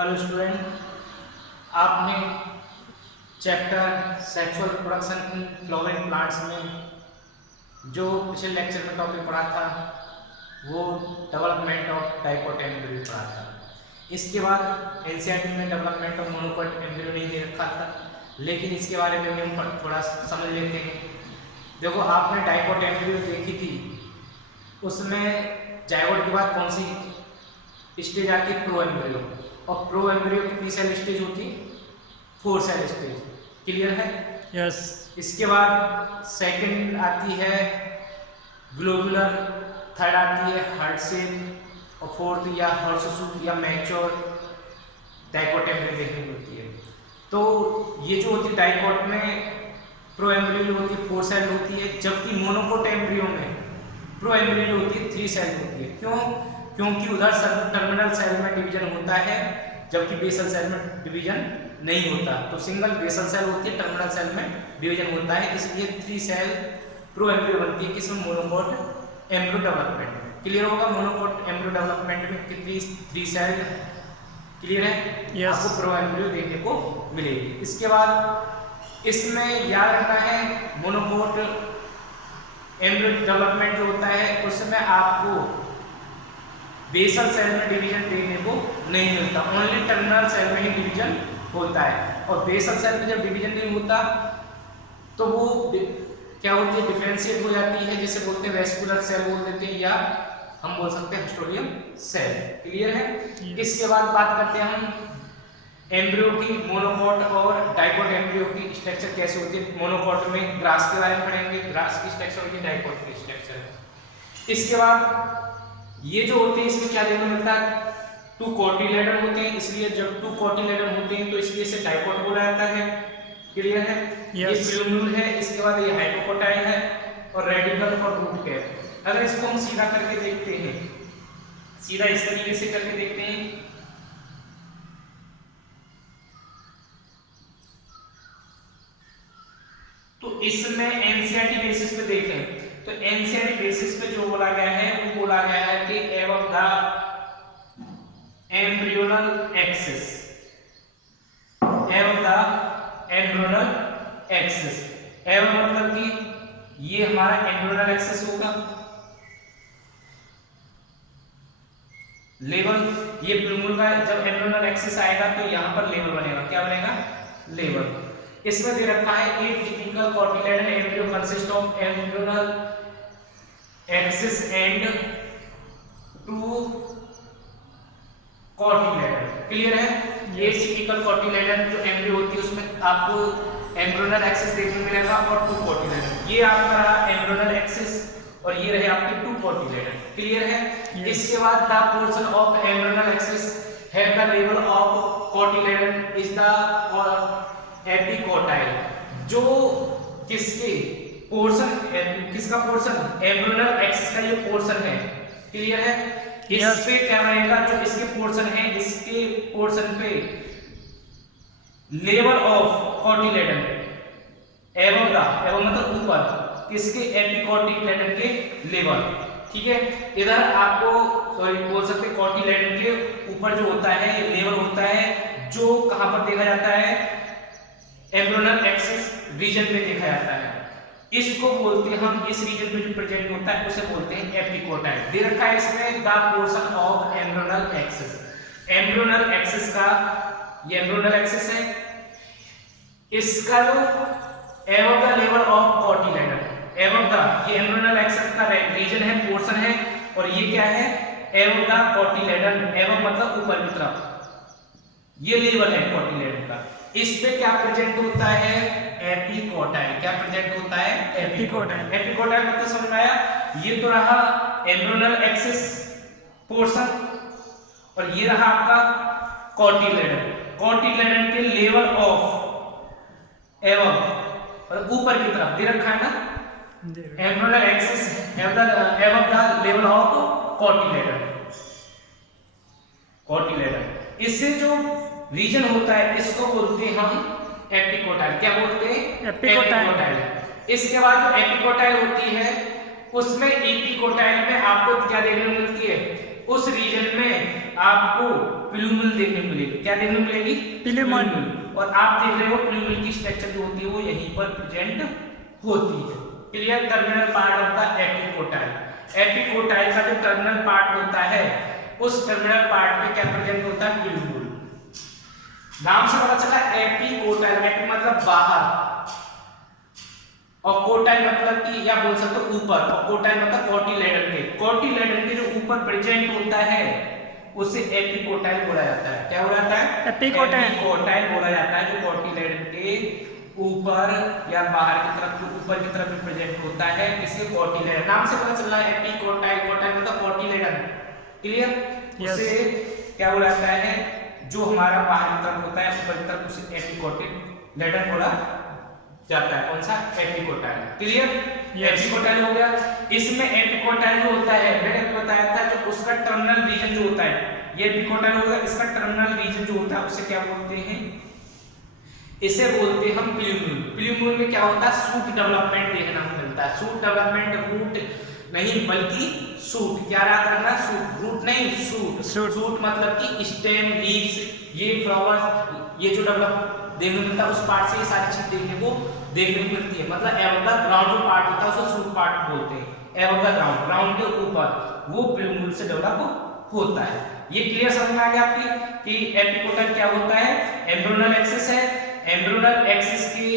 Hello student, आपने chapter sexual reproduction in flowering plants में जो पिछले लेक्चर में टॉपिक पढ़ा था वो डेवलपमेंट ऑफ डाइकोट एम्ब्रियो पढ़ा था। इसके बाद एनसीईआरटी में डेवलपमेंट ऑफ मोनोकोट एम्ब्रियो नहीं दे रखा था, लेकिन इसके बारे में भी हम थोड़ा समझ लेते हैं। देखो, आपने डाइकोट एम्ब्रियो देखी थी, उसमें जाइगोट के बाद कौन सी स्टेज आती है? Pro embryo. और प्रो एम्ब्रियो कितनी सेल स्टेज होती है? 4 सेल स्टेज। क्लियर है? यस। इसके बाद सेकंड आती है ग्लोबुलर, थर्ड आती है हार्ट सेल, और फोर्थ या हॉर्ससू या मैच्योर डाइकोट एम्ब्रियो देखने को होती है। तो ये जो होती है डाइकोट में प्रो एम्ब्रियो जो होती है 4 सेल होती है, जबकि मोनोकोट एम्ब्रियो में प्रो एम्ब्रियो जो होती है 3 सेल होती है। क्यों? क्योंकि उधर टर्मिनल सेल में डिवीजन होता है, जबकि बेसल सेल में डिवीजन नहीं होता। तो सिंगल बेसल सेल होती है, टर्मिनल सेल में डिवीजन होता है, इसलिए 3 सेल प्रो एम्ब्रियो बनती है। किसमें? मोनोकोट एम्ब्रियो डेवलपमेंट में। क्लियर होगा? मोनोकोट एम्ब्रियो डेवलपमेंट में कितनी 3 सेल। क्लियर है? Yes. आपको प्रो एम्ब्रियो देखने को मिलेगी। इसके बाद इसमें याद रखना है, मोनोकोट एम्ब्रियो डेवलपमेंट जो होता है उसमें आपको बेसल सेल में डिवीजन देखने को नहीं मिलता, ओनली टर्मिनल सेल में ही डिवीजन होता है। और बेसल सेल में जब डिवीजन नहीं होता तो वो क्या होती है? डिफरेंशिएट हो जाती है, जिसे बोलते हैं वेस्कुलर सेल बोल देते हैं, या हम बोल सकते हैं हिस्टोरियम सेल। क्लियर है? इसके बाद बात करते हैं हम एम्ब्रियो की, मोनोकोट और डाइकोट एम्ब्रियो की स्ट्रक्चर कैसे होती है। मोनोकोट में ग्रास के बारे में पढ़ेंगे, ग्रास की स्ट्रक्चर होती है, डाइकोट की स्ट्रक्चर। इसके बाद ये जो होते हैं इसमें क्या देखने मिलता है? 2 कोटिलेडन होते हैं, इसलिए जब 2 कोटिलेडन होते हैं तो इसलिए इसे डाइकोट बोला जाता है। क्लियर है? ये प्लूम्यूल है, इसके बाद ये हाइपोकोटाइल है, और रेडिकल और रूट कैप। अगर इसको हम सीधा करके देखते हैं, सीधा इस तरीके से करके देखते हैं, तो इसमें एनसीईआरटी बेसिस पे देखें तो एनसीईआरटी बेसिस पे जो बोला गया है वो बोला गया है कि एवं द एम्ब्रियोनल एक्सिस, एवं द एम्ब्रियोनल एक्सिस। एवं मतलब कि ये हमारा एम्ब्रियोनल एक्सिस होगा, लेवल ये प्लूमल का जब एम्ब्रियोनल एक्सिस आएगा तो यहां पर लेवल बनेगा। क्या बनेगा? लेवल। इसमें दे रखा है एक typical cotyledon embryo consist of embryonal axis and 2 cotyledon. Clear है? ये टिपिकल कोटिलेडन जो एम्ब्रियो होती है उसमें आपको एम्ब्रियोनल एक्सिस देखने मिलेगा और 2 कोटिलेडन। ये आपका रहा एम्ब्रियोनल एक्सिस और ये रहे आपके 2 कोटिलेडन। क्लियर है? इसके बाद the portion of embryonal axis have the level of cotyledon is the epicotyl. जो किसके पोर्शन, किसका पोर्शन? एम्ब्रियोनल एक्सिस का ये पोर्शन है। क्लियर है? इस पे क्या रहेगा? जो इसके पोर्शन है, इसके पोर्शन पे लेवल ऑफ कोटिलेडन एवं द, एवं मतलब ऊपर, किसके? एपिकोटिलेडन के लेवल। ठीक है? इधर आपको सॉरी बोल सकते हैं कोटिलेडन के ऊपर जो होता है ये लेवल होता है, जो कहां पर देखा जाता है? एम्ब्रियोनल एक्सिस रीजन में देखा जाता है। इसको बोलते हैं हम, इस रीजन में जो प्रेजेंट होता है उसे बोलते हैं एपिकोटाइल। दे रखा है इसमें the portion of embryonal axis. Embryonal axis का ये एम्ब्रियोनल एक्सिस है, इसका जो एवं द लेवल ऑफ कोटिलेडन, एवं द ये एम्ब्रियोनल एक्सिस का रीजन है, पोर्शन है, और ये क्या है? एवं द कोटिलेडन, एवं मतलब ऊपर की तरफ ये लेवल है कोटिलेडन का। इस पे क्या प्रेजेंट होता है? एपिकोटाइल। क्या प्रेजेंट होता है? एपिकोटाइल। एपिकोटाइल मतलब समझ में आया? ये तो रहा एम्ब्रियोनल एक्सिस पोर्शन और ये रहा आपका कोटिलेडन। कोटिलेडन के लेवल ऑफ एवं और ऊपर की तरफ दे रखा है ना, एम्ब्रियोनल एक्सिस एवं the level of cotyledon. Cotyledon इससे जो रीजन होता है इसको बोलते हैं हम एपिकोटाइल। क्या बोलते हैं? एपिकोटाइल। इसके बाद जो एपिकोटाइल होती है उसमें एपिकोटाइल में आपको क्या देखने को मिलती है? उस रीजन में आपको प्लूमल देखने को मिलेगी। क्या देखने को मिलेगी? प्लूमल। और आप देख रहे हो प्लूमल की स्ट्रक्चर जो होती है वो यहीं पर प्रेजेंट होती है। Clear? Terminal part of the epicotyl. Epicotyl का जो टर्मिनल पार्ट होता है उस टर्मिनल पार्ट में क्या प्रेजेंट होता है? प्लूमल। नाम से पता चला एपिकोटाइल। एपी मतलब बाहर और कोटाइल मतलब कि या बोल सकते हो ऊपर, और कोटाइल मतलब कोटिलेडन के। कोटिलेडन के जो ऊपर प्रेजेंट होता है उसे एपिकोटाइल बोला जाता है। क्या बोला जाता है? एपिकोटाइल बोला जाता है, जो कोटिलेडन के ऊपर या बाहर की तरफ, जो ऊपर की तरफ प्रेजेंट होता है, इसके कोटिलेडन। नाम से पता चल रहा है एपिकोटाइल। कोटाइल मतलब कोटिलेडन। क्लियर? उसे क्या बोला जाता है? जो हमारा बाहर की तरफ होता है, ऊपर की तरफ, उसे एपिकोटिलेडन बोला जाता है। कौन सा? एपिकोटाइल। क्लियर? एपिकोटाइल हो गया। इसमें एपिकोटाइल जो होता है, मैंने बताया था, जो उसका टर्मिनल रीजन जो होता है, ये एपिकोटाइल होगा। इसका टर्मिनल रीजन जो होता है उसे क्या बोलते हैं? इसे बोलते हैं हम प्लूमल। प्लूमल में क्या होता है? सूट डेवलपमेंट देखने को मिलता है। सूट डेवलपमेंट, रूट नहीं बल्कि सूट। क्या याद रखना? सूट, रूट नहीं, सूट। सूट मतलब कि स्टेम, लीव्स, ये फ्लावर्स, ये जो डेवलप देखने को मिलता है उस पार्ट से ये सारी चीज देखने को मिलती है। मतलब एबव द ग्राउंड जो पार्ट होता है उसे सूट पार्ट बोलते हैं। एबव द ग्राउंड, ग्राउंड के ऊपर, वो प्लूमल से डेवलप होता है। ये क्लियर समझ में आ गया आपकी कि एपिकोटाइल क्या होता है? एम्ब्रियोनल एक्सिस है। एम्ब्रियोनल एक्सिस के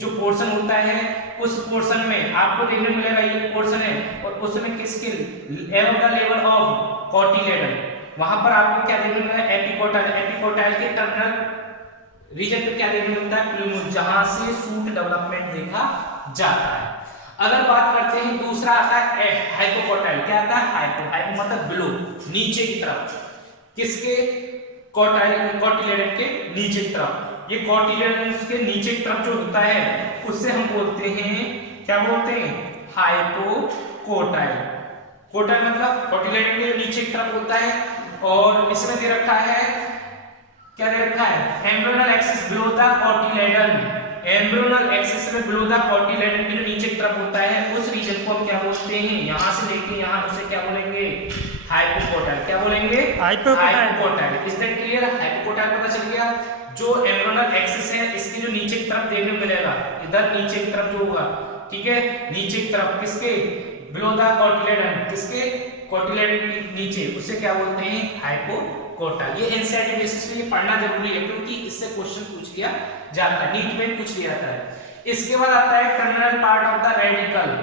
जो पोर्शन होता है उस पोर्शन में आपको देखने को मिलेगा ये पोर्शन है, और उसमें किसके above the level of cotyledon, वहां पर आपको क्या देखने को मिलेगा? एपिकोटाइल। एपिकोटाइल के टर्मिनल रीजन पे क्या देखने को मिलता है? प्लूमल, जहां से सूट डेवलपमेंट देखा जाता है। अगर बात करते हैं दूसरा आता है हाइपोकोटाइल। क्या आता है? हाइपो। हाइपो मतलब बिलो, नीचे की तरफ। किसके? कोटिलेडन के नीचे की तरफ। ये कोटिलेडन के नीचे की तरफ जो होता है उससे हम बोलते हैं, क्या बोलते हैं? हाइपोकोटाइल। कोटाइल मतलब कोटिलेडन के नीचे की तरफ होता है। और इसमें दे रखा है, क्या दे रखा है? Embryonal axis below the cotyledon. Embryonal axis में बिलो द कोटिलेडन के जो नीचे की तरफ होता है उस रीजन को हम क्या बोलते हैं? यहां से लेके यहां, उसे क्या बोलेंगे? हाइपोकोटाइल। क्या बोलेंगे? Hypocotyl. Is that clear? Hypocotyl पता चल गया। जो एम्ब्रियोनल एक्सिस है इसकी जो नीचे की तरफ देखने को मिलेगा, इधर नीचे की तरफ जो होगा, ठीक है, नीचे की तरफ किसके? Below the cotyledon. किसके? कोटिलेडन के नीचे, उसे क्या बोलते हैं? हाइपोकोटाइल। ये एनसीईआरटी बेसिस पे ये पढ़ना जरूरी है क्योंकि इससे क्वेश्चन पूछ लिया जाता है, नीट में पूछ लिया जाता है। इसके बाद आता है terminal part of the radical.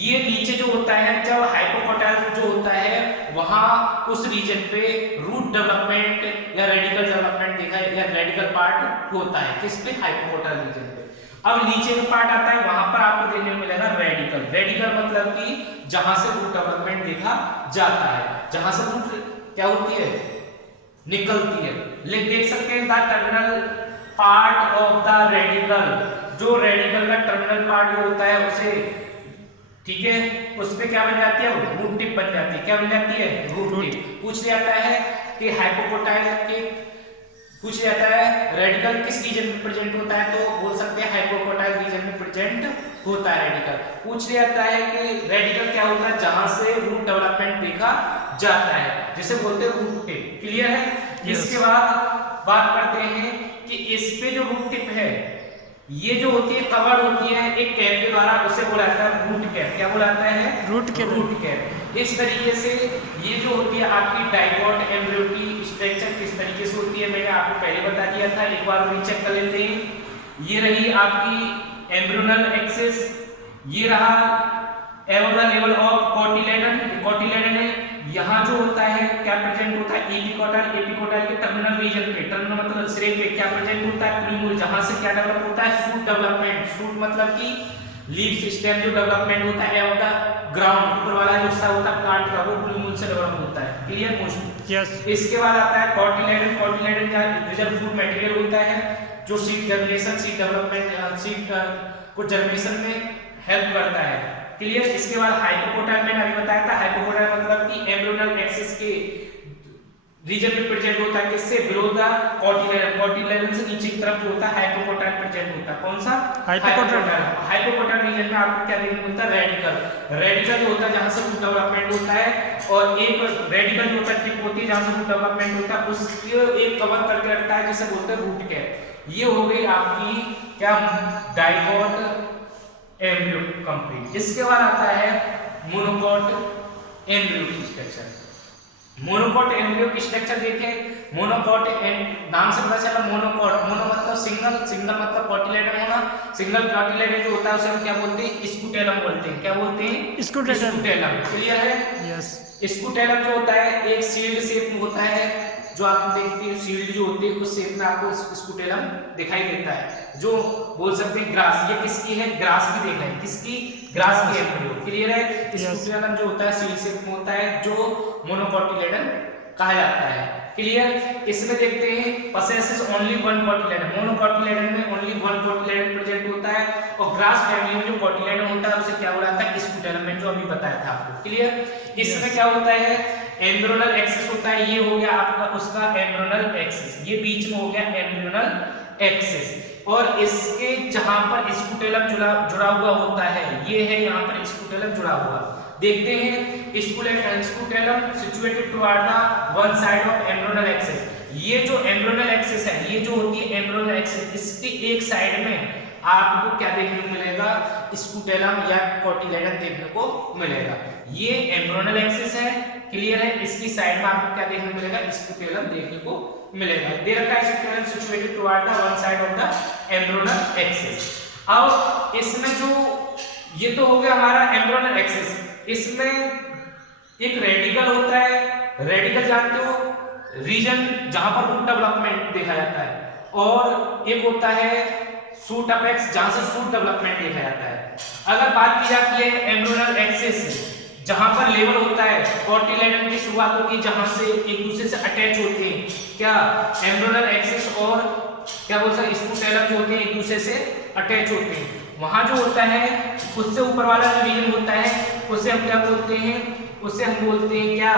ये नीचे जो होता है, जब हाइपोकोटाइल जो होता है वहां उस रीजन पे रूट डेवलपमेंट या रेडिकल डेवलपमेंट देखा या रेडिकल पार्ट होता है। किस पे? हाइपोकोटाइल रीजन पे। अब नीचे का पार्ट आता है, वहां पर आपको देखने को मिलेगा रेडिकल। रेडिकल मतलब कि जहां से रूट डेवलपमेंट देखा जाता है, जहां से रूट क्या होती है? निकलती है। ले देख सकते हैं the terminal part of the radical. जो रेडिकल का टर्मिनल पार्ट जो होता है उसे, ठीक है, उस पे क्या बन जाती है? रूट टिप बन जाती है। क्या बन जाती है? Root tip. पूछ लिया जाता है कि हाइपोकोटाइल के, पूछ लिया जाता है रेडिकल किस रीजन में प्रेजेंट होता है, तो बोल सकते हैं हाइपोकोटाइल रीजन में प्रेजेंट होता है रेडिकल। पूछ लिया जाता है कि रेडिकल क्या होता है? जहां से रूट डेवलपमेंट देखा जाता है, जिसे बोलते हैं रूट टिप। क्लियर है? इसके बाद बात करते हैं कि इस पे जो रूट टिप है ये जो होती है कवर होती है एक कैप के द्वारा, उसे बोला जाता है रूट कैप। क्या बोला जाता है? Root cap. इस तरीके से ये जो होती है आपकी डाइकोट एम्ब्रियो की स्ट्रक्चर किस तरीके से होती है मैंने आपको पहले बता दिया था, एक बार रीचेक कर लेते हैं। ये रही आपकी एम्ब्रियोनल एक्सिस, ये रहा above the level of cotyledon. Cotyledon है, यहाँ जो होता है क्या प्रेजेंट होता है? एपिकोटाइल। एपिकोटाइल के टर्मिनल रीजन पे, टर्मिनल मतलब सिरे पे क्या प्रेजेंट होता है? प्लूमल, जहां से क्या डेवलप होता है? Suit development. सूट मतलब कि लीफ स्टेम जो डेवलपमेंट होता है एबव द ग्राउंड, ऊपर वाला जो हिस्सा होता है प्लांट का, वो प्लूमल से डेवलप होता है। Clear motion? यस। इसके बाद आता है कोटिलेडन। कोटिलेडन का रिजर्व फूड मटेरियल होता है जो seed germination, seed development, seed को जर्मिनेशन में हेल्प करता है। क्लियर? इसके बाद हाइपोकोटाइल मैंने अभी बताया था। हाइपोकोटाइल मतलब कि एम्ब्रियोनल एक्सिस के रीजन में प्रेजेंट होता है किससे, बिलो द कॉटिलेडन, कॉटिलेडन से नीचे की तरफ जो होता है हाइपोकोटाइल प्रेजेंट होता है। कौन सा, हाइपोकोटाइल। हाइपोकोटाइल रीजन में आपको क्या देखने को मिलता है, रेडिकल। रेडिकल जो होता है जहां से रूट डेवलपमेंट होता है, और एक रेडिकल जो होता है टिप होती है जहां से रूट डेवलपमेंट होता है, उसके एक कवर करके रखता है जिसे बोलते हैं रूट कैप। ये हो गई आपकी क्या, डाइकोट एम्ब्रियो कंप्लीट। इसके बाद आता है मोनोकोट एम्ब्रियो की स्ट्रक्चर। मोनोकोट एम्ब्रियो की स्ट्रक्चर देखें, मोनोकोट नाम से पता चला मोनोकोट, मोनो मतलब सिंगल, सिंगल मतलब कॉटिलेडन होना, सिंगल कॉटिलेडन जो होता है उसे हम क्या बोलते हैं, स्कूटेलम बोलते हैं। क्या बोलते हैं, स्कूटेलम। क्लियर है, यस। स्कूटेलम जो होता है एक शील्ड शेप में होता है, जो आप देखते हैं शील्ड जो होती है उस शेप में आपको स्कूटेलम दिखाई देता है, जो बोल सकते हैं ग्रास। ये किसकी है, ग्रास की देखा है, किसकी, ग्रास की एम्ब्रियो। क्लियर है, स्कूटेलम जो होता है शील्ड शेप में होता है, जो मोनोकोटिलेडन कहा जाता है। क्लियर, इसमें देखते हैं possesses only one cotyledon, monocotyledon में ओनली वन कोटिलेडन प्रेजेंट होता है, और ग्रास फैमिली में जो कोटिलेडन होता है उसे क्या बोला जाता है, स्कूटेलम में, जो अभी बताया था आपको। क्लियर, इसमें क्या होता है, एम्ब्रियोनल एक्सिस होता है, ये हो गया आपका उसका एम्ब्रियोनल एक्सिस, ये बीच में हो गया एम्ब्रियोनल एक्सिस, और इसके जहां पर स्कूटेलम जुड़ा हुआ होता है, ये है यहाँ पर स्कूटेलम जुड़ा हुआ। देखते हैं scutellum situated toward the one side of embryonal axis. ये जो एम्ब्रियोनल एक्सिस है, ये जो होती है एम्ब्रियोनल एक्सिस, इसके एक साइड में आपको क्या देखने को मिलेगा, स्कूटेलम या कोटिलेडन देखने को मिलेगा। ये एम्ब्रियोनल एक्सिस है। क्लियर है, इसकी साइड में आपको क्या देखने को मिलेगा, स्कूटेलम देखने को मिलेगा। दे रखा है scutellum situated toward the one side of the embryonal axis. अब इसमें जो ये तो हो गया हमारा एम्ब्रियोनल एक्सिस, इसमें एक रेडिकल होता है, रेडिकल जानते हो, रीजन जहां पर रूट डेवलपमेंट देखा जाता है, और एक होता है शूट अपेक्स जहां से शूट डेवलपमेंट देखा जाता है। अगर बात की जाती है एम्ब्रियोनल एक्सिस, जहां पर लेवल होता है, कोटिलेडन की शुरुआत होगी जहां से एक दूसरे से अटैच होते हैं, क्या, एम्ब्रियोनल एक्सिस और क्या बोल सकते स्कूटेलम जो होते हैं एक दूसरे से अटैच होते हैं। वहां जो होता है उससे ऊपर वाला जो रीजन होता है उसे हम क्या बोलते हैं, उसे हम बोलते हैं क्या,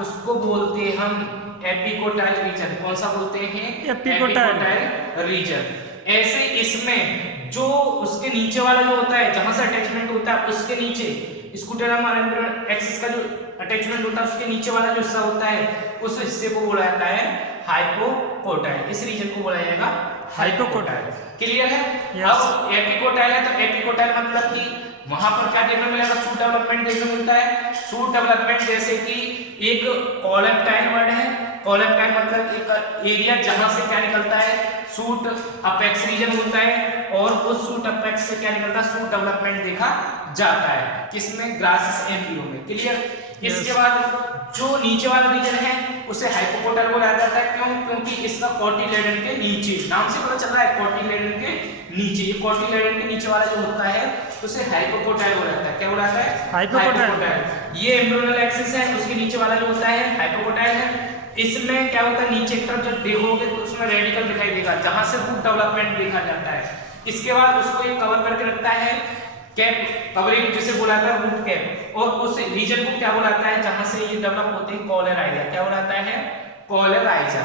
उसको बोलते हैं हम एपिकोटाइल रीजन। कौन सा बोलते हैं, एपिकोटाइल रीजन। ऐसे इसमें जो उसके नीचे वाला जो होता है जहां से अटैचमेंट होता है, उसके नीचे स्कूटेलम और एम्ब्रियोनल एक्सिस का जो अटैचमेंट होता है उसके नीचे वाला जो हिस्सा होता है, उस हिस्से को बोला जाता है हाइपोकोटाइल। इस रीजन को बोला जाएगा हाइपोकोटाइल। क्लियर है, अब एपिकोटाइल है तो एपिकोटाइल मतलब कि वहां पर क्या देखने को मिलेगा, शूट डेवलपमेंट देखने को मिलता है। शूट डेवलपमेंट जैसे कि एक कोलेप्टाइल वर्ड है, कोलेप्टाइल मतलब एक एरिया जहां से क्या निकलता है, शूट अपेक्स रीजन होता है, और उस शूट अपेक्स से क्या निकलता है, शूट डेवलपमेंट देखा जाता है, किसमें, ग्रासिस एम्ब्रियो में। क्लियर, इसके बाद जो नीचे वाला रीजन है उसे हाइपोकोटाइल बोला जाता है। क्यों, क्योंकि इसका कोटिलेडन के नीचे, नाम से पता चल रहा है कोटिलेडन के नीचे, ये कोटिलेडन के नीचे वाला जो होता है उसे हाइपोकोटाइल बोला जाता है। क्या बोला जाता है, हाइपोकोटाइल। ये एम्ब्रियोनल एक्सिस है, उसके नीचे वाला जो होता है हाइपोकोटाइल है। इसमें क्या होता है, नीचे की तरफ जब देखोगे तो उसमें रेडिकल दिखाई देगा जहां से रूट डेवलपमेंट देखा जाता है। इसके बाद उसको ये कवर करके रखता है कैप, कवरिंग जिसे बोला जाता है रूट कैप, और उस रीजन को क्या बोला जाता है जहां से ये डेवलप होते हैं, कोलेराइजा। क्या बोला जाता है, कोलेराइजा।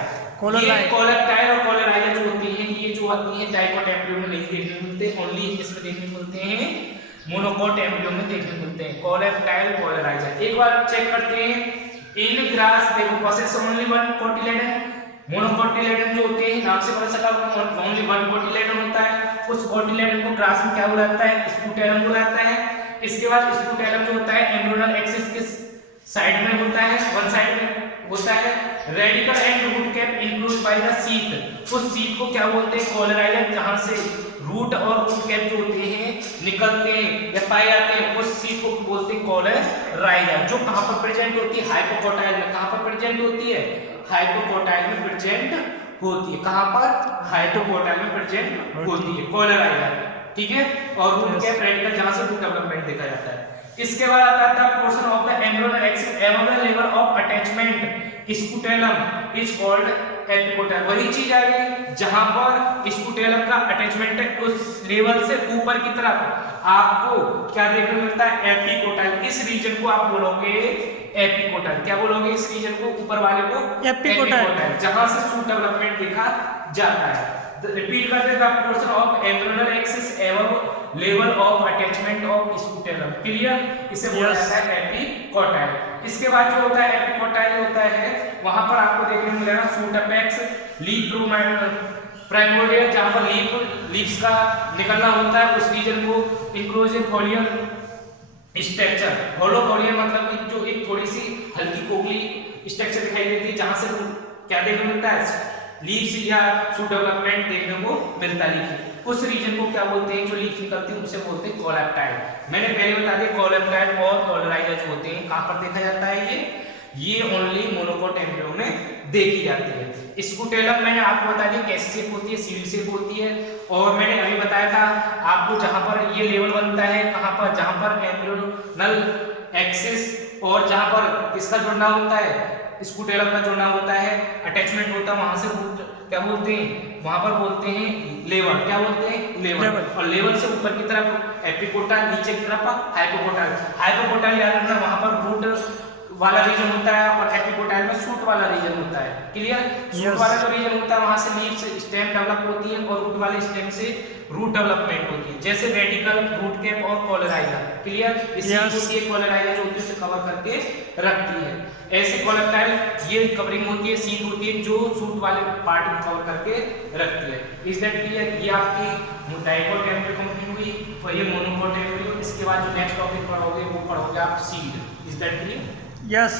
ये कोलेप्टाइल और कोलेराइजा जो होती हैं, ये जो होती हैं डाइकोट एम्ब्रियो में नहीं देखने को मिलते, ओनली किसमें देखने को मिलते हैं, मोनोकोट एम्ब्रियो में देखने को मिलते हैं, कोलेप्टाइल कोलेराइजा। एक बार चेक करते हैं, इन ग्रास देखो possess only one cotyledon. Monocotyledon जो होते हैं नाम से पता चला ओनली वन कोटिलेडन होता है, उस कोटिलेडन को ग्रास में क्या बोला जाता है, स्कूटेलम बोला जाता है। इसके बाद स्कूटेलम जो होता है एम्ब्रियोनल एक्सिस के साइड में होता है, वन साइड में होता है। Radicle and root cap include by the seed, उस सीट को क्या बोलते हैं, कोलेराइजा, जहां से रूट और रूट कैप जो होते हैं निकलते हैं या पाए जाते हैं, उस सीट को बोलते हैं कोलेराइजा, जो कहां पर प्रेजेंट होती है, हाइपोकोटाइल में। कहां पर प्रेजेंट होती है, हाइपोकोटाइल में प्रेजेंट होती है। कहां पर, हाइपोकोटाइल में प्रेजेंट होती है कोलेराइजा, ठीक है। और रूट कैप रेडिकल जहां से रूट डेवलपमेंट देखा जाता है। इसके बाद आता है portion of the embryonal axis above the level of attachment scutellum is called epicotyl. वही चीज आ गई जहां पर स्कूटेलम का अटैचमेंट है, उस लेवल से ऊपर की तरफ आपको क्या देखने को मिलता है, एपिकोटाइल। इस रीजन को आप बोलोगे एपिकोटल। क्या बोलोगे इस रीजन को, ऊपर वाले को एपिकोटल, जहां से शूट डेवलपमेंट देखा जाता है। रिपीट करते हैं, the portion of embryonal axis एवं level of attachment of scutellum. Clear, इसे बोला जाता है एपिकोटाइल। इसके बाद जो होता है एपिकोटाइल होता है, वहां पर आपको देखने को मिलेगा शूट अपेक्स लीफ प्राइमोर्डियल, जहां पर लीव्स का निकलना होता है उस रीजन को इंक्लोजन फोलियर स्ट्रक्चर। होलो फोलियर मतलब कि जो एक थोड़ी सी हल्की कोकली स्ट्रक्चर दिखाई देती है, जहां से क्या देखने को मिलता है, लीव्स या शूट डेवलपमेंट देखने को मिलता है। उस रीजन को क्या बोलते हैं, जो लीफ निकलती है उसे बोलते हैं कोलेप्टाइल। मैंने पहले बता दिया कोलेप्टाइल और कोलेराइजा जो होते हैं कहां पर देखा जाता है, ये ओनली मोनोकोट एम्ब्रियो में देखी जाती है। स्कूटेलम मैंने आपको बता दिया कैसी शेप होती है, सील शेप होती है। और मैंने अभी बताया था आपको जहां पर ये लेवल बनता है, कहां पर, जहां पर एम्ब्रियोनल एक्सिस और जहां पर किसका जुड़ना होता है, स्कूटेलम का जुड़ना होता है, अटैचमेंट होता है, वहां से रूट क्या बोलते हैं, वहां पर बोलते हैं लेवल। क्या बोलते हैं, लेवल। और लेवल से ऊपर की तरफ एपिकोटल, नीचे की तरफ हाइपोकोटल। हाइपोकोटल याद रखना, वहां पर रूट वाला रीजन होता है और एपिकोटाइल में शूट वाला रीजन होता है। क्लियर, शूट वाला जो रीजन होता है वहां से लीफ से स्टेम डेवलप होती है और रूट वाले स्टेम से रूट डेवलपमेंट होती है, जैसे रेडिकल, रूट कैप और कोलेराइजा। क्लियर, इसी होती है कोलेराइजा जो होती है उसे कवर करके रखती है। ऐसे कोलेप्टाइल ये कवरिंग होती है, सीट होती है जो शूट वाले पार्ट को कवर करके रखती है। Is that clear? ये आपकी डाइकोट एम्ब्रियो कंप्लीट हुई और ये मोनोकोट एम्ब्रियो। इसके बाद जो नेक्स्ट टॉपिक पढ़ोगे वो पढ़ोगे आप seed. Is that clear? Yes.